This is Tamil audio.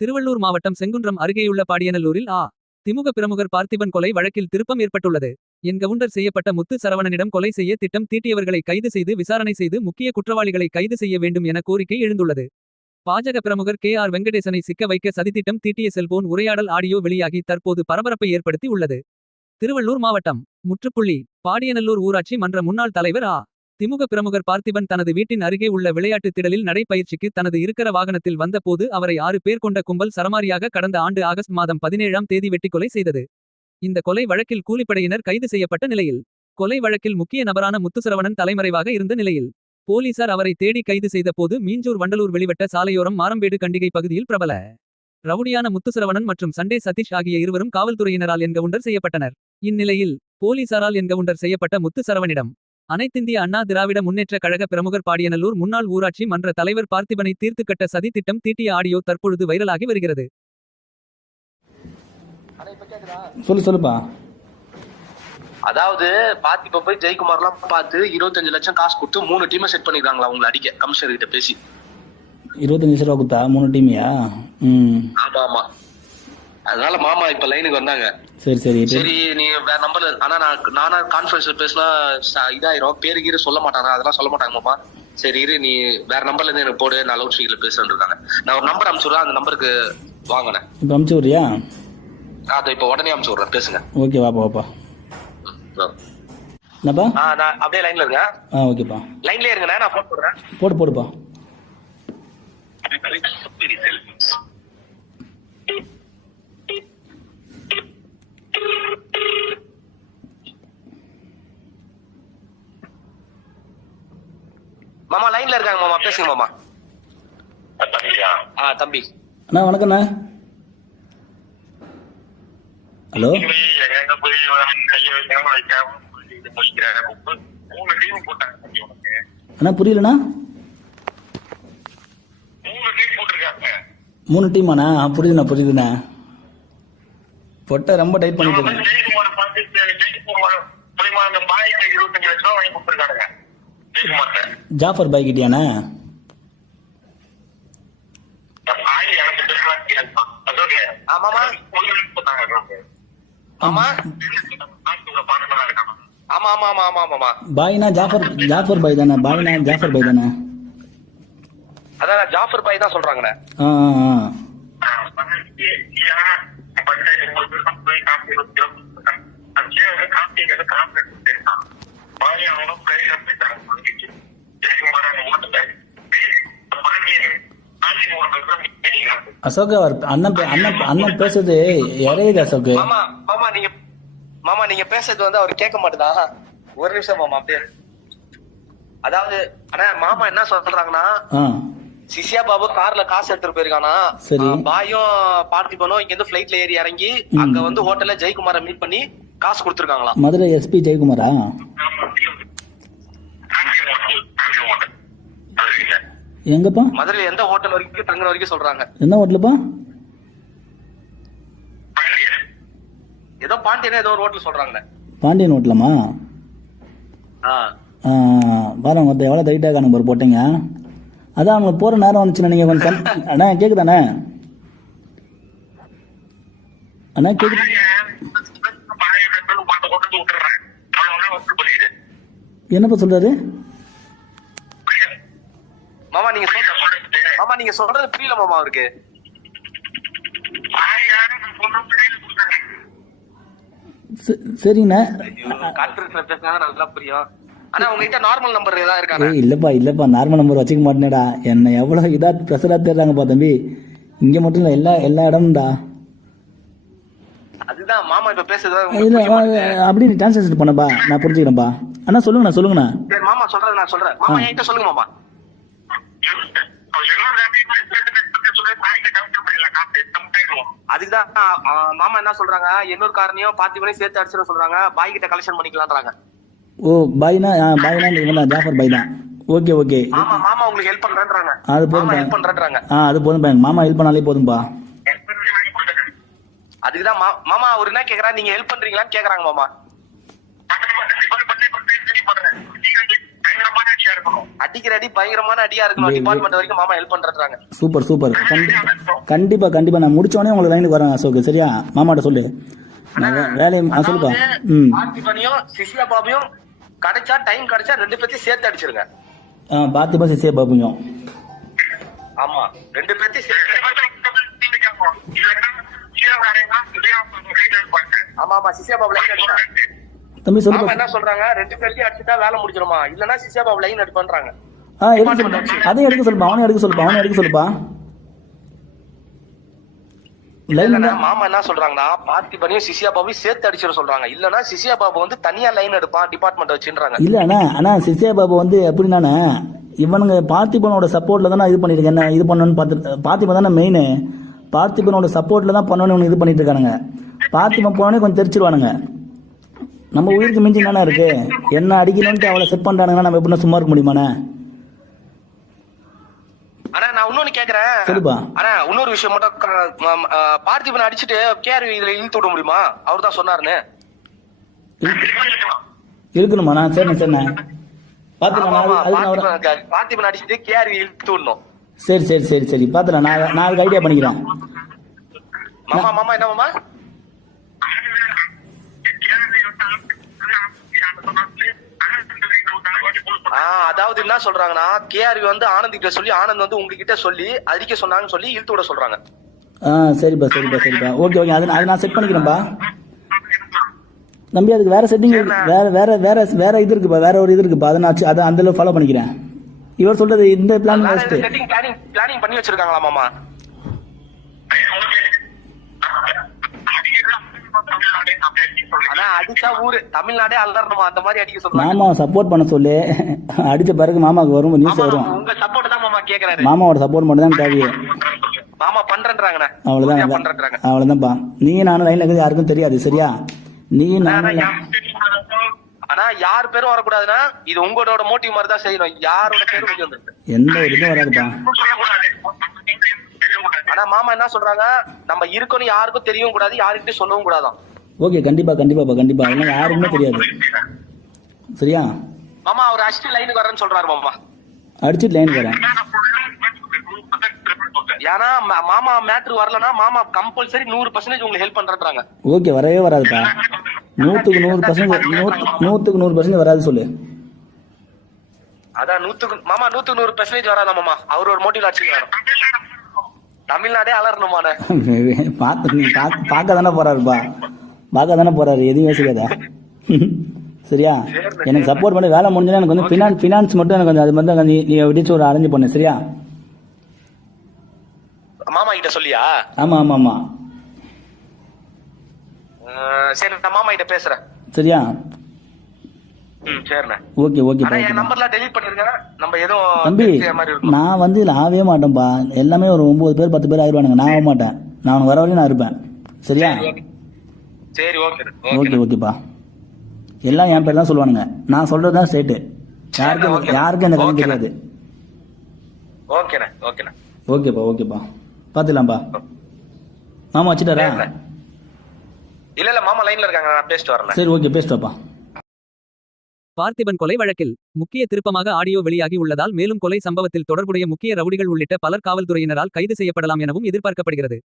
திருவள்ளூர் மாவட்டம் செங்குன்றம் அருகேயுள்ள பாடியநல்லூரில் ஆ. திமுக பிரமுகர் பார்த்திபன் கொலை வழக்கில் திருப்பம் ஏற்பட்டுள்ளது. என்கவுண்டர் செய்யப்பட்ட முத்து சரவணனிடம் கொலை செய்ய திட்டம் தீட்டியவர்களை கைது செய்து விசாரணை செய்து முக்கிய குற்றவாளிகளை கைது செய்ய வேண்டும் என கோரிக்கை எழுந்துள்ளது. பாஜக பிரமுகர் கே ஆர் வெங்கடேசனை சிக்க வைக்க சதித்திட்டம் தீட்டிய செல்போன் உரையாடல் ஆடியோ வெளியாகி தற்போது பரபரப்பை ஏற்படுத்தி உள்ளது. திருவள்ளூர் மாவட்டம் முற்றுப்புள்ளி பாடியநல்லூர் ஊராட்சி மன்ற முன்னாள் தலைவர் ஆ. திமுக பிரமுகர் பார்த்திபன் தனது வீட்டின் அருகே உள்ள விளையாட்டு திடலில் நடைப்பயிற்சிக்கு தனது இருக்கிற வாகனத்தில் வந்தபோது அவரை ஆறு பேர் கொண்ட கும்பல் சரமாரியாக கடந்த ஆண்டு ஆகஸ்ட் மாதம் பதினேழாம் தேதி வெட்டி கொலை செய்தது. இந்த கொலை வழக்கில் கூலிப்படையினர் கைது செய்யப்பட்ட நிலையில். கொலை வழக்கில் முக்கிய நபரான முத்துசரவணன் தலைமறைவாக இருந்த நிலையில். போலீசார் அவரை தேடி கைது செய்தபோது மீஞ்சூர் வண்டலூர் வெளிவட்ட சாலையோரம் மாரம்பேடு கண்டிகை பகுதியில் பிரபல. ரவுடியான முத்துசரவணன் மற்றும் சண்டே சதீஷ் ஆகிய இருவரும் காவல்துறையினரால் என்கவுண்டர் செய்யப்பட்டனர். இந்நிலையில் போலீசாரால் என்கவுண்டர் செய்யப்பட்ட முத்துசரவனிடம். அனைத்திந்திய அண்ணா திராவிட முன்னேற்ற கழக பிரமுகர் பாடியநல்லூர் முன்னாள் ஊராட்சி மன்ற தலைவர் பார்த்திபனை தீர்த்துக்கட்ட சதி திட்டம் தீட்டிய ஆடியோ தற்பொழுது வைரலாகி வருகிறது. சொல்லு சொல்லுப்பா. அதாவது பாத்திப்ப போய் ஜெயக்குமார்லாம் பார்த்து இருபத்தஞ்சு லட்சம் காசு கொடுத்து மூணு டீமை செட் பண்ணிருக்காங்களா உங்களை அடிக்க? கமிஷனர் கிட்ட பேசி. இருபத்தஞ்சு லட்ச ரூபா கொடுத்தா? மூணு டீமியா ம். ஆமா ஆமா. அதனால மாமா இப்ப லைனுக்கு வந்தாங்க. சரி சரி சரி நீ வேற நம்பர்ல ஆனா நான் நானா கான்ஃபரன்ஸ்ல பேசினா இதாயிரும். பேரு கீரு சொல்ல மாட்டாங்க அதெல்லாம் சொல்ல மாட்டாங்க மாமா. சரி இரு நீ வேற நம்பர்ல இருந்து எனக்கு போடு. நான் லவுட் ஸ்பீக்கர்ல பேசுறேன் இருக்காங்க. நான் ஒரு நம்பர் அனுப்பிச்சுடுறேன் அந்த நம்பருக்கு வாங்கினேன். இப்போ அமுச்சு விட்றியா அதை இப்ப உடனே அனுப்பிச்சு விடுறேன் பேசுங்க. ஓகே வாப்பா வாப்பா. என்னப்பா? நான் அப்படியே லைன்ல இருங்க. ஆ ஓகேப்பா. லைன்லயே இருங்க நான் போன் போடுறேன். போடு போடுப்பா. மாமா லைன்ல இருக்காங்க மாமா. பேசுங்க மாமா. ஆ தம்பி. அண்ணா வணக்கண்ணா ஹலோ? அண்ணா புரியலண்ணா. மூணு டீம் போட்டிருக்காங்க. மூணு டீமாண்ணா புரியுதுண்ணா புரியுதுண்ணா. பொட்டை ரொம்ப டைட் பண்ணிட்டு இருக்கேன் ஜெயக்குமார் பார்த்து ஜெயக்குமார் மூலியமா அந்த பாய்க்கு இருபத்தஞ்சு லட்சம் வாங்கி கொடுத்துருக்காங்க ஜெயக்குமார்ட்ட ஜாஃபர் பாய் இருக்காங்க ஆமா. பாய்னா ஜாஃபர் ஜாஃபர் பாய் தானே? பாய்னா ஜாஃபர் பாய் தானே? அதான் ஜாஃபர் பாய் தான் சொல்றாங்கண்ணே ஆ ஆ ஆ பஞ்சாயத்து மூணு பேரும் போய் காப்பி கொடுத்துருக்காங்க அங்கே காப்பி காப்பி எடுத்துட்டான் பாய் அவனும் பிளேயர் போயிட்டாங்க முடிஞ்சிச்சு ஜெயக்குமார் அந்த ஓட்டுல பாண்டியன் பாண்டியன் ஒரு பேரும் அசோக் அவர் அண்ணன் அண்ணன் அண்ணன் பேசுறது இறையுது அசோக். மாமா மாமா நீங்க மாமா நீங்க பேசுறது வந்து அவர் கேட்க மாட்டுதா? ஒரு நிமிஷம் மாமா அப்படியே அதாவது அண்ணா மாமா என்ன சொல்றாங்கன்னா சிசியா பாபு கார்ல காசு எடுத்துட்டு போயிருக்கானா? பாயும் பார்த்திபனும் இங்க இருந்து பிளைட்ல ஏறி இறங்கி. அங்க வந்து ஹோட்டல்ல ஜெயக்குமாரை மீட் பண்ணி காசு கொடுத்துருக்காங்களாம். மதுரை எஸ்பி ஜெயக்குமாரா? எங்கப்பா? மதுரையில எந்த ஹோட்டல் வரைக்கும் தங்குற வரைக்கும் சொல்றாங்க. என்ன ஹோட்டலுப்பா ஏதோ பாண்டியனே ஏதோ ஒரு ஹோட்டல் சொல்றாங்க பாண்டியன் ஹோட்டலமா? பாருங்க ஒருத்தர் எவ்வளோ டைட்டாக காணும் பாரு போட்டீங்க. அதான் அவங்க போகிற நேரம் வந்துச்சுண்ணா நீங்கள் கொஞ்சம் அண்ணா கேட்குதாண்ணே அண்ணா கேட்குது என்னப்பா சொல்கிறாரு மாமா நீங்க சொல்ற மாமா நீங்க சொல்றது புரியல மாமா அவருக்கு. சரிங்கண்ணா. கான்ஃபரன்ஸ்ல பேசினா நல்லா புரியும். ஆனா உங்ககிட்ட நார்மல் நம்பர் ஏதாவது இருக்காங்க ஏய் இல்லைப்பா இல்லைப்பா. நார்மல் நம்பர் வச்சுக்க மாட்டேனேடா. என்ன எவ்வளோ இதாக ப்ரெஷராக தேடுறாங்கப்பா தம்பி. இங்கே மட்டும் இல்லை எல்லா எல்லா இடமும்டா. அதுதான் மாமா இப்ப பேசுறது இல்லை. அப்படி டிரான்ஸ்லேஷன் பண்ணப்பா நான் புரிஞ்சுக்கிறேன்ப்பா அண்ணா சொல்லுங்கண்ணா சொல்லுங்கண்ணா. சரி மாமா சொல்றது நான் சொல்றேன். மாமா. என்கிட்ட சொல்லுங்க மாமா. அதுக்குதான் மாமா என்ன சொல்றாங்க? எண்ணூர் காரனையும் பாத்திபனையும் சேர்த்து அடிச்சிட சொல்றாங்க. பாய் கிட்ட கலெக்ஷன் பண்ணிக்கலாம்ன்றாங்க. ஓ பாய்னா ஆ பாய்னா இந்த இவன் தான் ஜாஃபர் பாய் தான் ஓகே ஓகே. ஆமா மாமா உங்களுக்கு ஹெல்ப் பண்றேன்றாங்க. அது போதும் பா. ஹெல்ப் பண்றேன்றாங்க. ஆ அது போதும்பா எங்க மாமா ஹெல்ப் பண்ணாலே போதும்பா. அதுக்குதான் மா- மாமா அவர் என்ன கேக்குறா நீங்க ஹெல்ப் பண்றீங்களான்னு கேக்குறாங்க மாமா. அடிக்கிற அடி பயங்கரமான அடியா இருக்கணும் டிபார்ட்மெண்ட் வரைக்கும் மாமா ஹெல்ப் பண்றாங்க சூப்பர் சூப்பர். கண்டிப்பா கண்டிப்பா கண்டிப்பா. நான் முடிச்சோடனே உங்களுக்கு லைனுக்கு வரேன் அசோக் சரியா? மாமாட்ட சொல்லு. வேலையை சொல்லுப்பா. ம். சிசியா பாபையும் கிடைச்சா டைம் கிடைச்சா ரெண்டு பேர்த்தையும் சேர்த்து அடிச்சிருங்க. ஆ பார்த்து பா சிசியா பாப்பையும் ஆமா ரெண்டு பேர்த்தையும் சேர்த்து ஆமா ஆமா சிசியா பாபு தம்பி சொல்லுப்பா என்ன சொல்றாங்க? ரெண்டு பேர்த்தையும் அடிச்சுட்டா வேலை முடிஞ்சிருமா இல்லன்னா சிசியா லைன் அடி பண்றாங்க. ஆ எடுக்க சொல்லுப்பா அதையும் எடுக்க சொல்லுப்பா அவனையும் எடுக்க சொல்லுப்பா அவனையும் எடுக்க சொல்லுப்பா. மாமா என்ன சொல்றாங்கன்னா பார்த்திபனையும் சிசியா பாபையும் சேர்த்து அடிச்சிட சொல்றாங்க. இல்லன்னா சிசியா பாபு வந்து தனியா லைன் எடுப்பான் டிபார்ட்மெண்ட் வச்சுன்றாங்க. இல்ல அண்ணா அண்ணா சிசியா பாபு வந்து எப்படின்னாண்ணே இவனுங்க பார்த்திபனோட சப்போர்ட்ல தான் இது பண்ணிருக்கேன் என்ன இது பண்ணணும்னு பார்த்து பார்த்திபன் தானே மெயின் பார்த்திபனோட சப்போர்ட்ல தான் பண்ணணும்னு இது பண்ணிட்டு இருக்கானுங்க. பார்த்திபன் போனோடனே கொஞ்சம் தெரிச்சிருவானுங்க. நம்ம உயிருக்கு மிஞ்சி என்னண்ணா இருக்கு? என்ன அடிக்கணும்ட்டு அவளை செட் பண்றானுங்கன்னா நம்ம எப்படின்னா சும்மா இருக்க முடியுமாண்ணே? நான் இன்னொன்னு கேக்குறேன். சொல்லுப்பா. ஆனா இன்னொரு விஷயம் மட்டும் பார்த்திபன் அடிச்சுட்டு கேஆர் இதுல இழுத்து விட முடியுமா? அவர் தான் சொன்னாருன்னு. இருக்கணுமாண்ணா? சரிண்ணே சரிண்ணே. பார்த்திபன் அடிச்சுட்டு கேஆர் இழுத்து விடணும். சரி சரி சரி சரி. பார்த்துலாம் நான் நான் ஐடியா பண்ணிக்கிறேன். மாமா மாமா என்ன மாமா? அதாவது என்ன சொல்றாங்கன்னா கேஆர்வி வந்து ஆனந்த் கிட்ட சொல்லி ஆனந்த் வந்து உங்ககிட்ட சொல்லி அறிக்கை சொன்னாங்கன்னு சொல்லி இழுத்து விட சொல்றாங்க ஆ சரிப்பா சரிப்பா சரிப்பா ஓகே ஓகே அது அது நான் செட் பண்ணிக்கிறேன்ப்பா நம்பி அதுக்கு வேற செட்டிங் வேற வேற வேற வேற இது இருக்குப்பா வேற ஒரு இது இருக்குப்பா அதை நான் அதை அந்த ஃபாலோ பண்ணிக்கிறேன் இவர் சொல்றது இந்த பிளான் வேற வேஸ்ட் செட்டிங் பிளானிங் பிளானிங் பண்ணி வச்சிருக்காங்களா மாமா ஆனா அடிச்சா ஊரு. தமிழ்நாடே அலறணுமா? அந்த மாதிரி அடிக்க சொல்றாங்க. மாமா சப்போர்ட் பண்ண சொல்லு. அடிச்ச பிறகு மாமாவுக்கு வரும் நியூஸ் வரும் உங்க சப்போர்ட் தான் மாமா கேக்குறாரு. மாமாவோட சப்போர்ட் மட்டும் தான் தேவையே. மாமா பண்றேன்றாங்கண்ணே. அவ்வளவுதான். பண்றேன்றாங்க. அவ்வளவுதான்ப்பா. நீ நானும் லைன்ல இருக்கிறது யாருக்கும் தெரியாது சரியா? நீ நானும் ஆனா யார் பேரும் வரக்கூடாதுன்னா இது உங்களோட மோட்டிவ் மாதிரி தான் செய்யணும். யாரோட பேரும் எந்த ஒரு இதுவும் வராதுப்பா. ஆனா மாமா என்ன சொல்றாங்க? நம்ம இருக்கணும் யாருக்கும் தெரியவும் கூடாது யாருக்கிட்டையும் சொல்லவும் கூடாதாம் ஓகே கண்டிப்பா கண்டிப்பாப்பா கண்டிப்பா. அதெல்லாம் யாருக்குமே தெரியாது. சரியா? மாமா அவர் அஷ்டி லைனுக்கு வரேன்னு சொல்றாரு மாமா. அடிச்சுட்டு லைன் வரேன். ஏன்னா மாமா மேட்ரு வரலன்னா மாமா கம்பல்சரி நூறு பர்சன்டேஜ் உங்களுக்கு ஹெல்ப் பண்றேன்றாங்க ஓகே வரவே வராதுப்பா. நூற்றுக்கு நூறு பர்சன்ட் நூற்றுக்கு நூறு பர்சன்ட் வராது சொல்லு. அதான் நூத்துக்கு மாமா நூத்துக்கு நூறு பெர்சன்டேஜ் வராதா மாமா? அவர் ஒரு மோட்டிவ் அடிச்சுக்கிறாரு தமிழ்நாடே அலறணுமான பார்த்து நீ பார்க்க தானே போறாருப்பா. பார்க்க தானே போறாரு எதுவும் யோசிக்காத சரியா? எனக்கு சப்போர்ட் பண்ணி வேலை முடிஞ்சா எனக்கு வந்து ஃபினான்ஸ் ஃபினான்ஸ் மட்டும் எனக்கு கொஞ்சம் அது மட்டும் நீ எப்படிச்சும் ஒரு அரேஞ்ச் பண்ணு சரியா? மாமா கிட்ட சொல்லியா? ஆமா ஆமா ஆமா. சரி நான் மாமா கிட்ட பேசுறேன். சரியா? ஓகே ஓகே தம்பி நான் வந்து இதில் ஆகவே மாட்டேன்ப்பா எல்லாமே ஒரு ஒன்பது பேர் பத்து பேர் ஆயிடுவானுங்க நான் ஆக மாட்டேன். நான் வர வரையும் நான் இருப்பேன். சரியா? சரி ஓகே ஓகே ஓகேப்பா எல்லாம் என் பேர் தான் சொல்லுவானுங்க. நான் சொல்றது தான் ஸ்டேட்டு யாருக்கும் ஓகே. யாருக்கும் கதை ஓகே. தெரியாது ஓகேண்ணே ஓகேண்ணே ஓகேப்பா ஓகேப்பா பார்த்துலாம்ப்பா மாமா வச்சுட்டாரா. இல்ல இல்ல. மாமா லைன்ல இருக்காங்க நான் பேசிட்டு வரேன் சரி ஓகே பேசிட்டோப்பா பார்த்திபன் கொலை வழக்கில் முக்கிய திருப்பமாக ஆடியோ வெளியாகி உள்ளதால் மேலும் கொலை சம்பவத்தில் தொடர்புடைய முக்கிய ரவுடிகள் உள்ளிட்ட பலர் காவல்துறையினரால் கைது செய்யப்படலாம் எனவும் எதிர்பார்க்கப்படுகிறது.